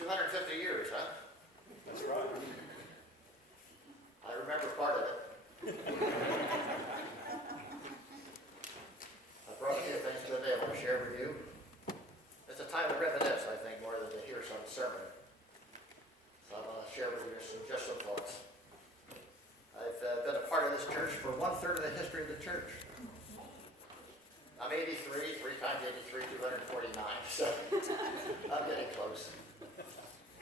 250 years, huh? That's right. I remember part of it. I brought a few things today I want to share with you. It's a time to reminisce, I think, more than to hear some sermon. So I want to share with you just some thoughts. I've been a part of this church for 1/3 of the history of the church. I'm 83, 3 times 83, 249, so I'm getting close.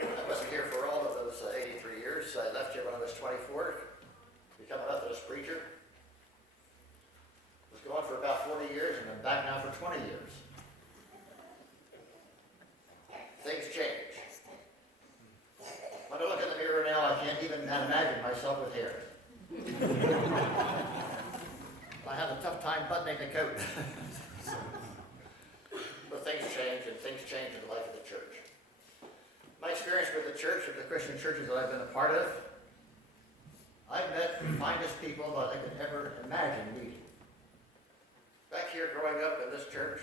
I wasn't here for all of those 83 years. I left here when I was 24, become a Methodist preacher. Was gone for about 40 years and I'm back now for 20 years. Things change. When I look in the mirror now, I can't even imagine myself with hair. I have a tough time buttoning the coat. But things change, and things change in the life of the church. My experience with the church, of the Christian churches that I've been a part of, I've met the finest people that I could ever imagine meeting. Back here growing up in this church,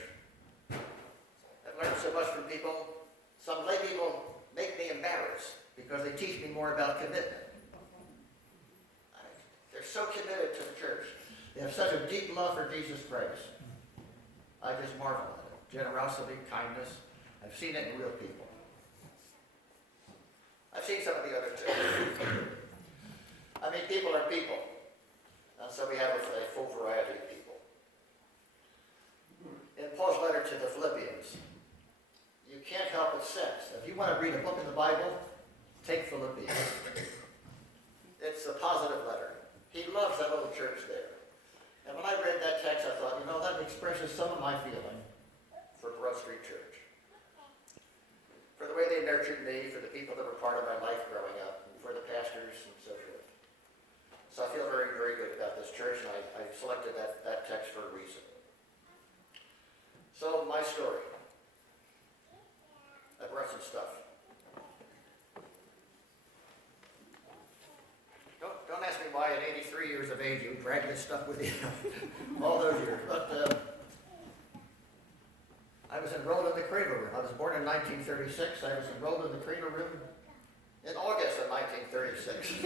I've learned so much from people. Some lay people make me embarrassed because they teach me more about commitment. They're so committed to the church. They have such a deep love for Jesus Christ. I just marvel at it. Generosity, kindness. I've seen it in real people. I've seen some of the other too. I mean, people are people. And so we have a full variety of people. In Paul's letter to the Philippians, you can't help but sense. If you want to read a book in the Bible, take Philippians. It's a positive letter. He loves that little church there. And when I read that text, I thought, that expresses some of my feeling for Broad Street Church. For the way they nurtured me, for the people that were part of my life growing up, and for the pastors and so forth. So I feel very, very good about this church, and I selected that text for a reason. So, my story. I brought some stuff. Don't ask me why at 83 years of age you drag this stuff with you all those years. But I was enrolled in the cradle room. I was born in 1936. I was enrolled in the cradle room in August of 1936.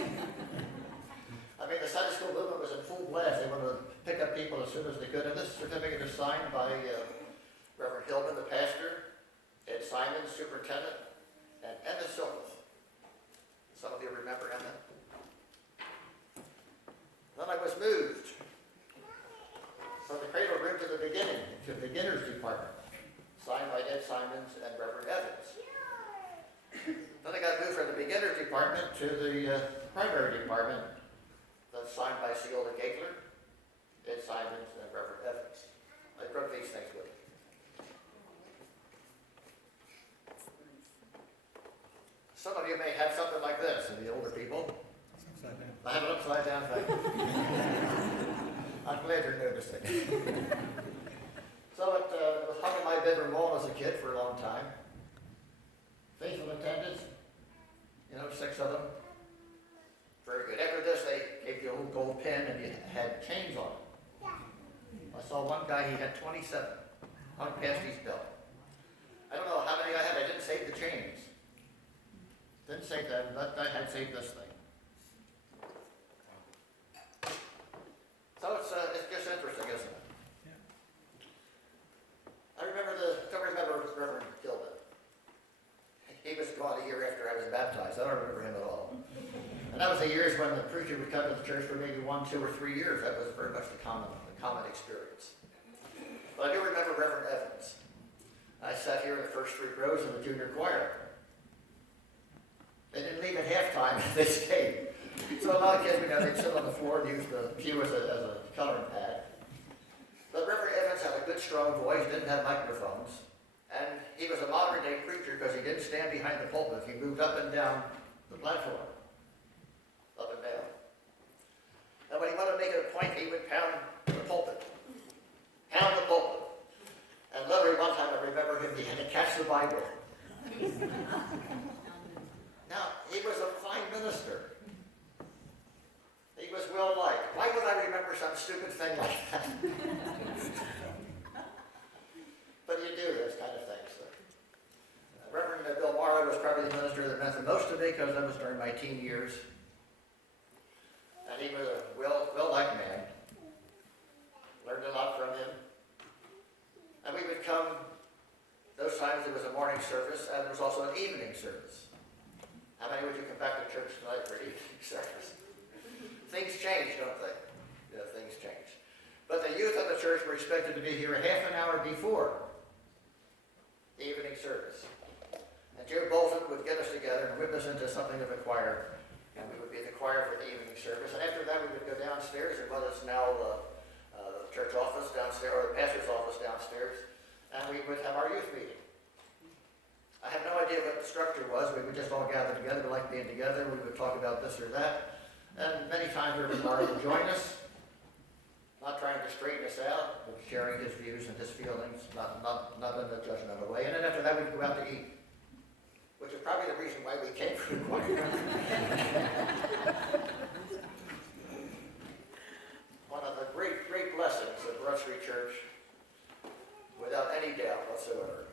I mean, the Sunday school movement was in full blast. They wanted to pick up people as soon as they could. And this certificate is signed by Reverend Hillman, the pastor, Ed Simon, the superintendent, and Emma Silva. Some of you remember Emma? Then I was moved from the cradle room to the beginning, to the beginners department, signed by Ed Simons and Reverend Evans. Then I got moved from the beginners department to the primary department, that's signed by Ciola Gagler, Ed Simons, and Reverend Evans. I brought these things with me. Some of you may have something like this, and the older people. I have it upside down, thank you. I'm glad you're noticing. So it was hung in my bedroom wall as a kid for a long time. Faithful attendants, 6 of them. Very good. After this, they gave you a little gold pen and you had chains on it. I saw one guy, he had 27, hung past his belt. I don't know how many I had. I didn't save the chains. Didn't save that, but I had saved this thing. So it's just interesting, isn't it? Yeah. I don't remember Reverend Gilman. He was gone a year after I was baptized. I don't remember him at all. And that was the years when the preacher would come to the church for maybe 1, 2, or 3 years. That was very much the common experience. But I do remember Reverend Evans. I sat here in the first 3 rows in the junior choir. They didn't leave at halftime. They stayed. So a lot of kids, they'd sit on the floor and use the pew as a coloring pad. But Reverend Evans had a good, strong voice, didn't have microphones. And he was a modern-day preacher because he didn't stand behind the pulpit. He moved up and down the platform. Up and down. And when he wanted to make a point, he would pound the pulpit. Pound the pulpit. And literally one time I remember him, he had to catch the Bible. Now, he was a fine minister. He was well liked. Why would I remember some stupid thing like that? But you do those kind of things. Reverend Bill Morrow was probably the me because that was during my teen years. And he was a well-liked man. Learned a lot from him. And we would come, those times there was a morning service and there was also an evening service. How many would you come back to church tonight for evening service? Things change, don't they? Yeah, things change. But the youth of the church were expected to be here a half an hour before the evening service. And Joe Bolton would get us together and whip us into something of a choir. And we would be the choir for the evening service. And after that, we would go downstairs in what is now the church office downstairs, or the pastor's office downstairs. And we would have our youth meeting. I have no idea what the structure was. We would just all gather together. We liked being together. We would talk about this or that. And many times Reverend Mara would join us, not trying to straighten us out, but sharing his views and his feelings, not in a judgmental way. And then after that, we'd go out to eat, which is probably the reason why we came for the choir. One of the great blessings of Broad Street Church, without any doubt whatsoever,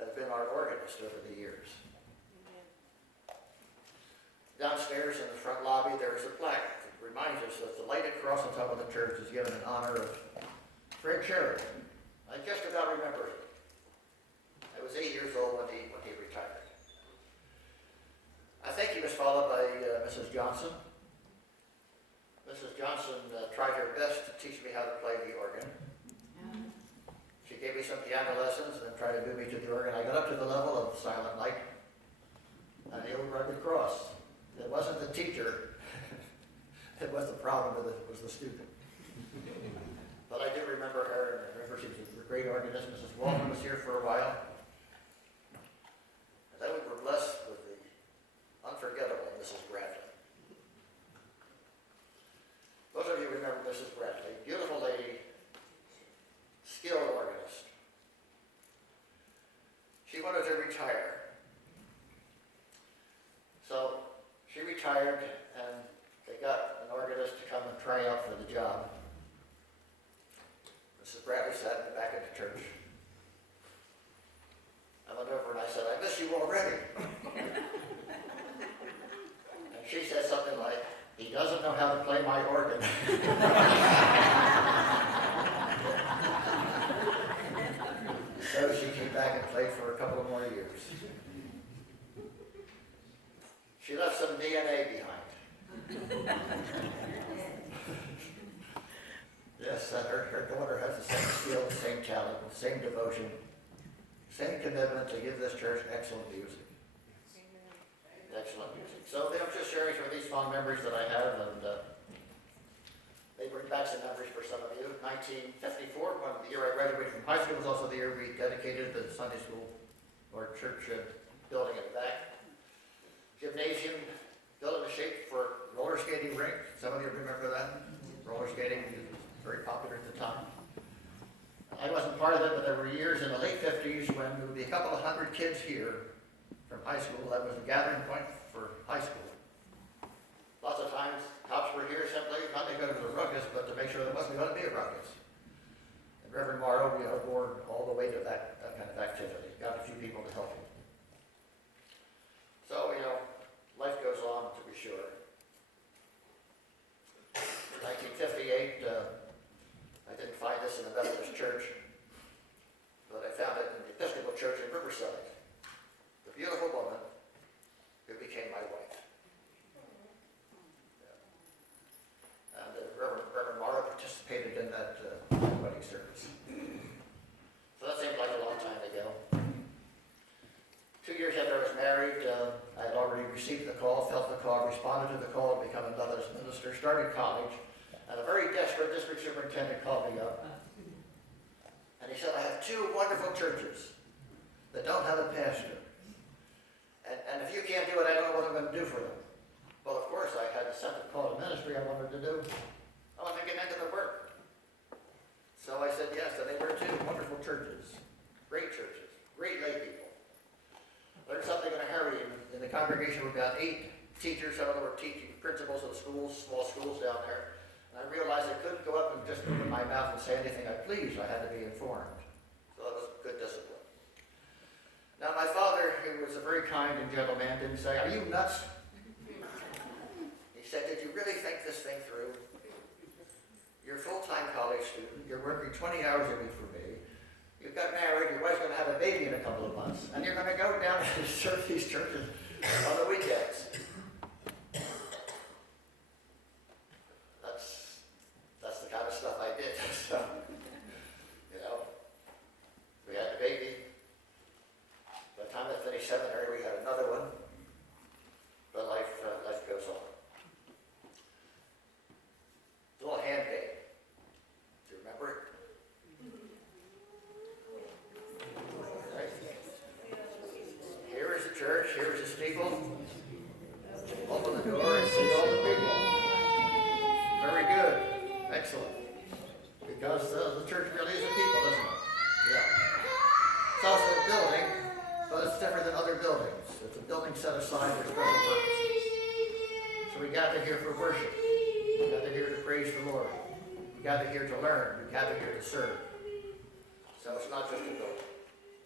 has been our organist over the years. Downstairs in the front lobby, there is a plaque that reminds us that the lighted cross on top of the church is given in honor of Fred Cherry. I just about remember it. I was 8 years old when he retired. I think he was followed by Mrs. Johnson. Mrs. Johnson tried her best to teach me how to play the organ. She gave me some piano lessons and then tried to move me to the organ. I got up to the level of Silent Night and the old rugged cross. It wasn't the teacher. It was the problem with it. It was the student. But I do remember her, and I remember she was a great organist. Mrs. Walton was here for a while. And then we were blessed with the unforgettable Mrs. Bradley. Most of you remember Mrs. Bradley, beautiful lady, skilled organist. She wanted to retire. So she retired, and they got an organist to come and try out for the job. Mrs. Bradley sat in the back of the church. I went over and I said, "I miss you already." And she said something like, "He doesn't know how to play my organ." So she came back and played for a couple of more years. She left some DNA behind. Yes, her daughter has the same skill, the same talent, the same devotion, same commitment to give this church excellent music. Excellent music. So I'm just sharing some of these fond memories that I have, and they bring back some memories for some of you. 1954, when the year I graduated from high school, was also the year we dedicated the Sunday school or church building at the back. Gymnasium built in a shape for roller skating rink. Some of you remember that? Roller skating was very popular at the time. I wasn't part of it, but there were years in the late 50s when there would be a couple of hundred kids here from high school. That was the gathering point for high school. Lots of times, cops were here simply, not to go to the ruckus, but to make sure there wasn't going to be a ruckus. And Reverend Morrow, bore all the weight of that kind of activity. Got a few people to help him. So, life goes on, to be sure. In 1958, I didn't find this in the Methodist church, but I found it in the Episcopal church in Riverside. The beautiful woman who became my wife. Yeah. And Reverend Morrow participated in that wedding service. So that seems like a long time ago. 2 years after I was married, I had already received the call, felt the call, responded to the call to become a Methodist minister, started college, and a very desperate district superintendent called me up. And he said, "I have 2 wonderful churches that don't have a pastor. And if you can't do it, I don't know what I'm going to do for them." Well, of course, I had a second call to ministry I wanted to do. I wanted to get into the work. So I said yes, and they were 2 wonderful churches, great lay people. Learned something in a hurry. In the congregation, we've got 8 teachers. Some of them were teaching principals of the schools, small schools down there. And I realized I couldn't go up and just open my mouth and say anything I pleased. I had to be informed. So that was good discipline. Now, my father, he who was a very kind and gentle man, didn't say, "Are you nuts?" He said, "Did you really think this thing through? You're a full-time college student. You're working 20 hours a week for me. You've got married. Your wife's going to have a baby in a couple of months. And you're going to go down and serve these churches on the weekends." That's the kind of stuff I did. So, you know, we had the baby. By the time I finished seminary, we had another one. But life goes on. The little hand game. Do you remember it? Right. Here is the church. Here is the steeple. Open the door and see all the people. Very good. Excellent. Because the church really is a people, isn't it? Yeah. It's also a building, but it's different than other buildings. It's a building set aside for special purposes. So we gather here for worship. We gather here to praise the Lord. We gather here to learn. We gather here to serve. So it's not just a building.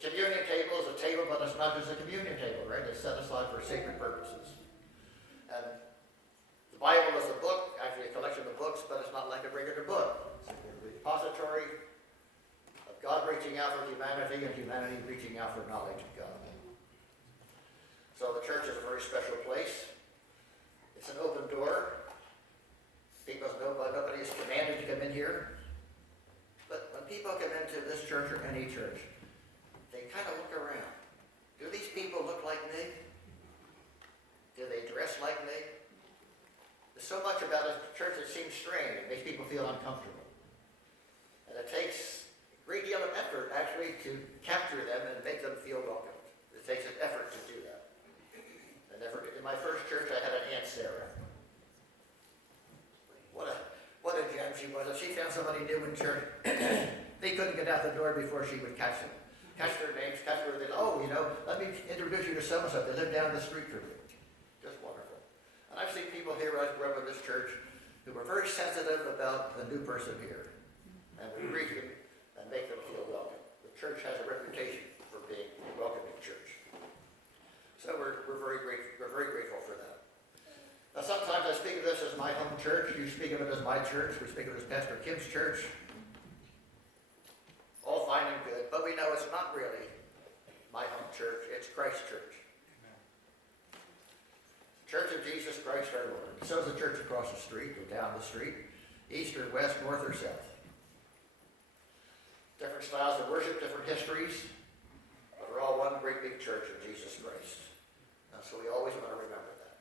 Communion table is a table, but it's not just a communion table, right? It's set aside for sacred purposes. And the Bible is a book, actually a collection of books, but it's not like a regular book. It's a repository of God reaching out for humanity and humanity reaching out for knowledge of God. So the church is a very special place. It's an open door. Nobody is commanded to come in here. But when people come into this church or any church, they kind of look around. Do these people look like me? Do they dress like me? There's so much about a church that seems strange. It makes people feel uncomfortable. And it takes a great deal of effort, actually, to capture them and make them feel welcomed. It takes an effort to do that. In my first church, I had an Aunt Sarah. What a gem she was. If she found somebody new in church, they couldn't get out the door before she would catch them. Catch their names, catch where they oh, you know, let me introduce you to so-and-so. They live down the street from you. Just wonderful. And I've seen people here, I grew up in this church, who were very sensitive about the new person here. And we greet them and make them feel welcome. The church has a reputation for being a welcoming church. So we're very grateful for that. Now sometimes I speak of this as my home church. You speak of it as my church. We speak of it as Pastor Kim's church. All fine and good, but we know it's not really my home church. It's Christ's church. Church of Jesus Christ our Lord. So is the church across the street or down the street, east or west, north or south. Different styles of worship, different histories, but we're all one great big church of Jesus Christ. And so we always want to remember that.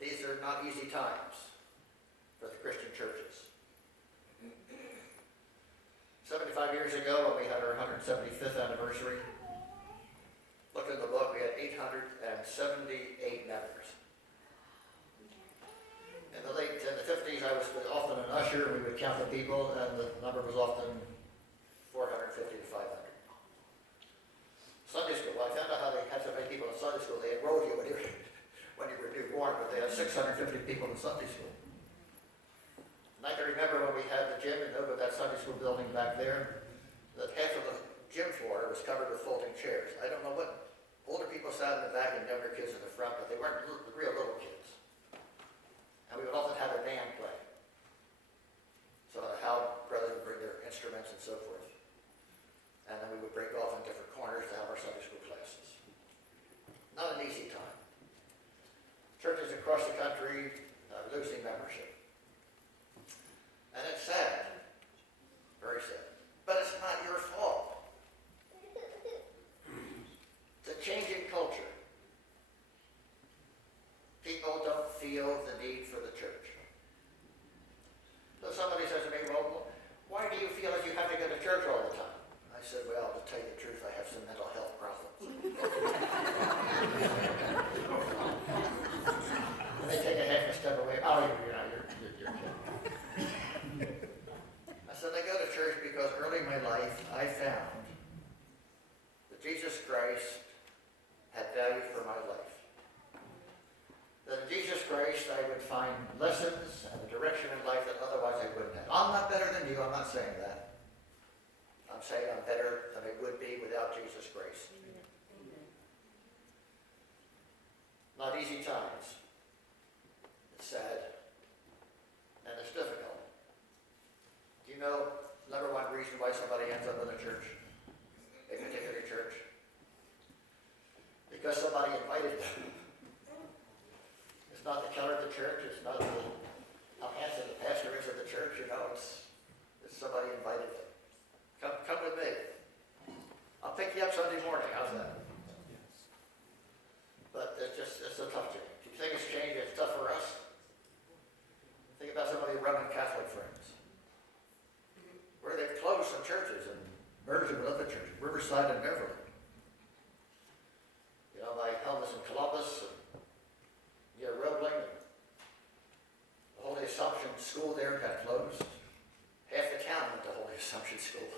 These are not easy times for the Christian churches. 75 years ago, when we had our 175th anniversary, looked in the book, we had 878 members. In the 50s, I was often an usher, and we would count the people, and the number was often 450 to 500. Sunday school, well, I found out how they had so many people in Sunday school. They enrolled you when you were newborn, but they had 650 people in Sunday school. And I can remember when we had the gym and over that Sunday school building back there, that half of the gym floor was covered with folding chairs. I don't know what older people sat in the back and younger kids in the front, but they weren't real little kids. And we would often have a band play. So how brothers would bring their instruments and so forth. And then we would break off in different corners to have our Sunday school classes. Not an easy time. Churches across the country are losing membership. And it's sad. Very sad. But it's not your fault. It's a changing culture. People don't feel the need for the church. So somebody says to me, well, why do you feel like you have to go to church all the time? I said, well, to tell you the truth, I have some mental health problems. And they take a half a step away. Oh, you're kidding. I said, I go to church because early in my life, I found that Jesus Christ had value for my life. That in Jesus Christ, I would find lessons and a direction in life that otherwise I wouldn't have. I'm not better than you. I'm not saying that. I'm saying I'm better than I would be without Jesus Christ. not easy times. It's sad, and it's difficult. Do you know number one reason why somebody ends up in a church, a particular church? Because somebody invited them. It's not the color of the church, it's not how handsome the pastor is of the church, it's somebody invited them. Come with me. I'll pick you up Sunday morning, how's that? But it's a tough change. Do you think it's changed? It's tough for us? Think about some of your Roman Catholic friends, where they've closed some churches and merged them with other churches, Riverside and Beverly. Like Helmus and Columbus, and Roebling, and the Holy Assumption School there got closed. Half the town went to Holy Assumption School.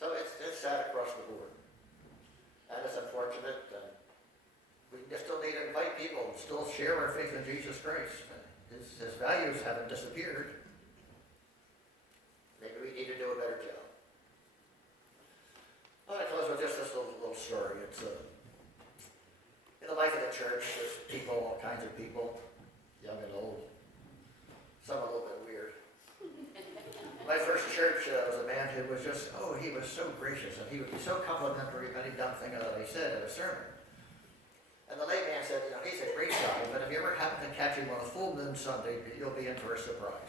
So it's sad across the board. And it's unfortunate. And we still need to invite people and still share our faith in Jesus Christ. His values haven't disappeared. Maybe we need to do a better job. Well, I close with just this little story. It's in the life of the church, there's people, all kinds of people, young and old. Some a little bit weird. My first church was a man who was he was so gracious, and he would be so complimentary of any dumb thing that he said at a sermon. And the lay man said, he's a great guy, but if you ever happen to catch him on a full moon Sunday, you'll be in for a surprise.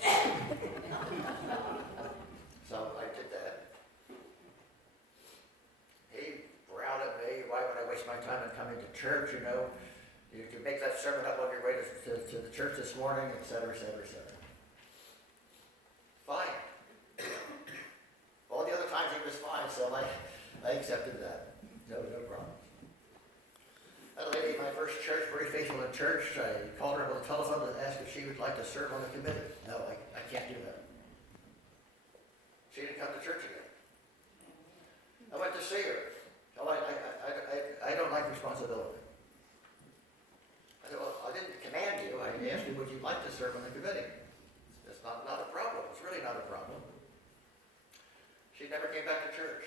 So I did that. He growled at me, why would I waste my time in coming to church, You can make that sermon up on your way to the church this morning, et cetera, et cetera, et cetera. Fine. All the other times he was fine, so I accepted that. No problem. That lady in my first church, very faithful in church, I called her on the telephone to ask if she would like to serve on the committee. No, I can't do that. She didn't come to church again. I went to see her. No, I don't like responsibility. I said, well, I didn't command you. I asked you, would you like to serve on the committee? It's not a problem. It's really not a problem. She never came back to church.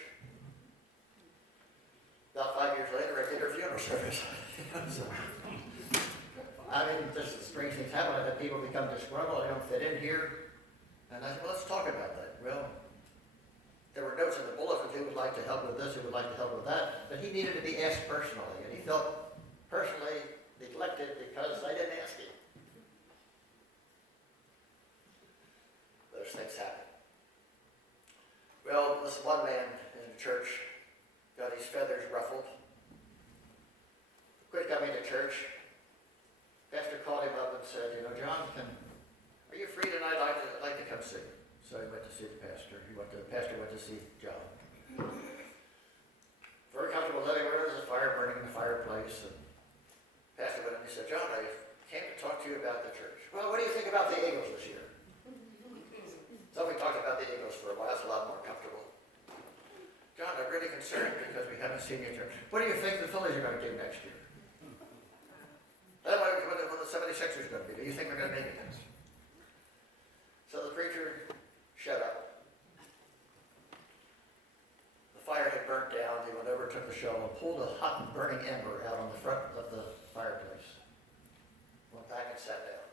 About 5 years later, I did her funeral service. Just strange things happen. I had people become disgruntled. I don't fit in here. And I said, well, let's talk about that. Well, there were notes in the bulletin, who would like to help with this, who would like to help with that. But he needed to be asked personally. And he felt personally neglected because I didn't ask him. Those things happen. Well, this one man in the church got his feathers ruffled. Quit coming to church. Pastor called him up and said, John, are you free tonight? I'd like to come see you. So he went to see the pastor. The pastor went to see John. Very comfortable living room. There's a fire burning in the fireplace. And pastor went in and he said, John, I came to talk to you about the church. Well, what do you think about the Eagles this year? So we talked about the Eagles for a while. It's a lot more comfortable. John, I'm really concerned because we haven't seen you in church. What do you think the Phillies are going to do next year? What the 76ers going to be? Do you think they're going to make it? So the preacher shut up. The fire had burnt down. He went over, took the shovel, pulled a hot and burning ember out on the front of the fireplace. Went back and sat down.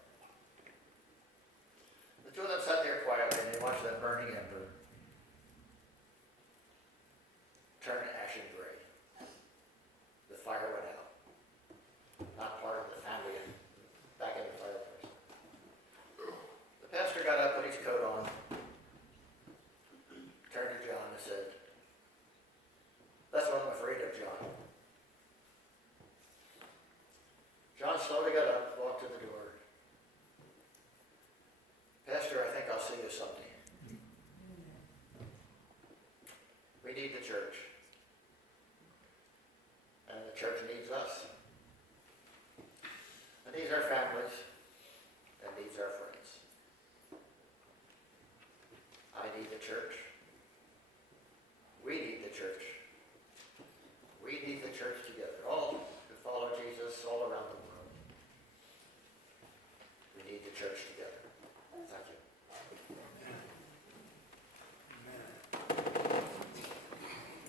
The two of them sat there quietly and they watched that burning ember turn ashen gray. The fire went out. Not part of the family back in the fireplace. The pastor got up, put his coat on, turned to John and said, that's what I'm afraid of, John. John slowly got up, walked to the door. Pastor, I think I'll see you someday. We need the church.